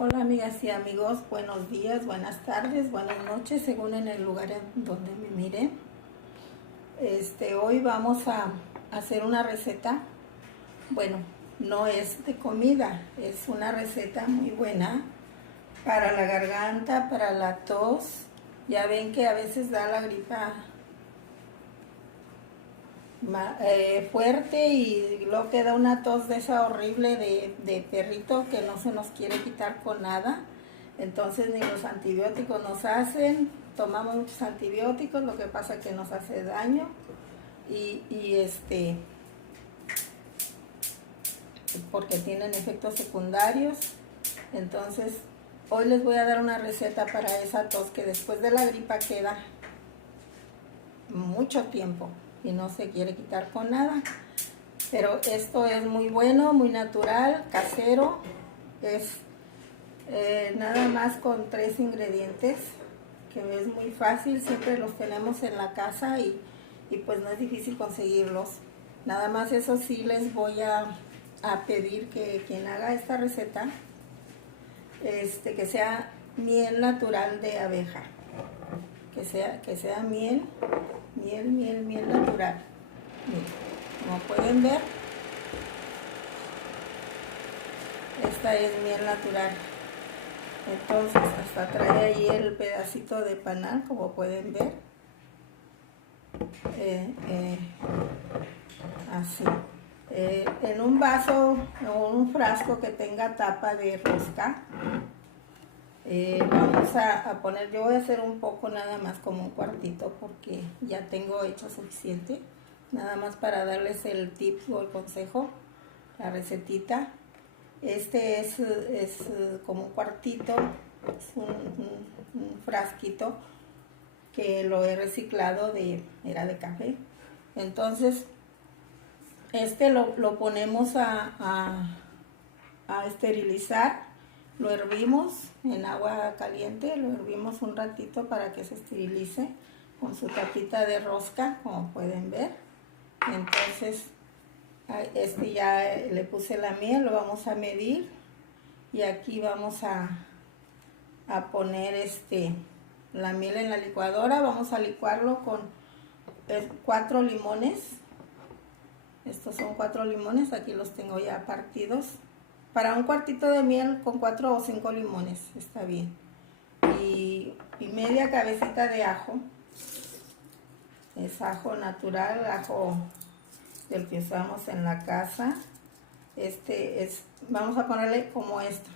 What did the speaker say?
Hola amigas y amigos, buenos días, buenas tardes, buenas noches, según en el lugar en donde me miren. Hoy vamos a hacer una receta, bueno, no es de comida, es una receta muy buena para la garganta, para la tos. Ya ven que a veces da la gripa fuerte y luego queda una tos de esa horrible de perrito que no se nos quiere quitar con nada. Entonces ni los antibióticos nos hacen, tomamos muchos antibióticos, lo que pasa es que nos hace daño porque tienen efectos secundarios. Entonces hoy les voy a dar una receta para esa tos que después de la gripa queda mucho tiempo y no se quiere quitar con nada. Pero esto es muy bueno, muy natural, casero. Es nada más con 3 ingredientes, que es muy fácil, siempre los tenemos en la casa y pues no es difícil conseguirlos. Nada más eso sí les voy a pedir que quien haga esta receta, que sea miel natural de abeja, que sea miel natural. Miren, como pueden ver, esta es miel natural. Entonces hasta trae ahí el pedacito de panal, como pueden ver. Así. En un vaso o un frasco que tenga tapa de rosca, vamos a poner, yo voy a hacer un poco nada más, como un cuartito, porque ya tengo hecho suficiente. Nada más para darles el tip o el consejo, la recetita. Este es como un cuartito, es un frasquito que lo he reciclado era de café. Entonces lo ponemos a esterilizar, lo hervimos en agua caliente, lo hervimos un ratito para que se esterilice con su tapita de rosca, como pueden ver. Entonces ya le puse la miel, lo vamos a medir y aquí vamos a poner la miel en la licuadora. Vamos a licuarlo con 4 limones. Estos son 4 limones, aquí los tengo ya partidos. Para un cuartito de miel con 4 o 5 limones está bien. Y media cabecita de ajo. Es ajo natural, ajo del que usamos en la casa. Vamos a ponerle como esto,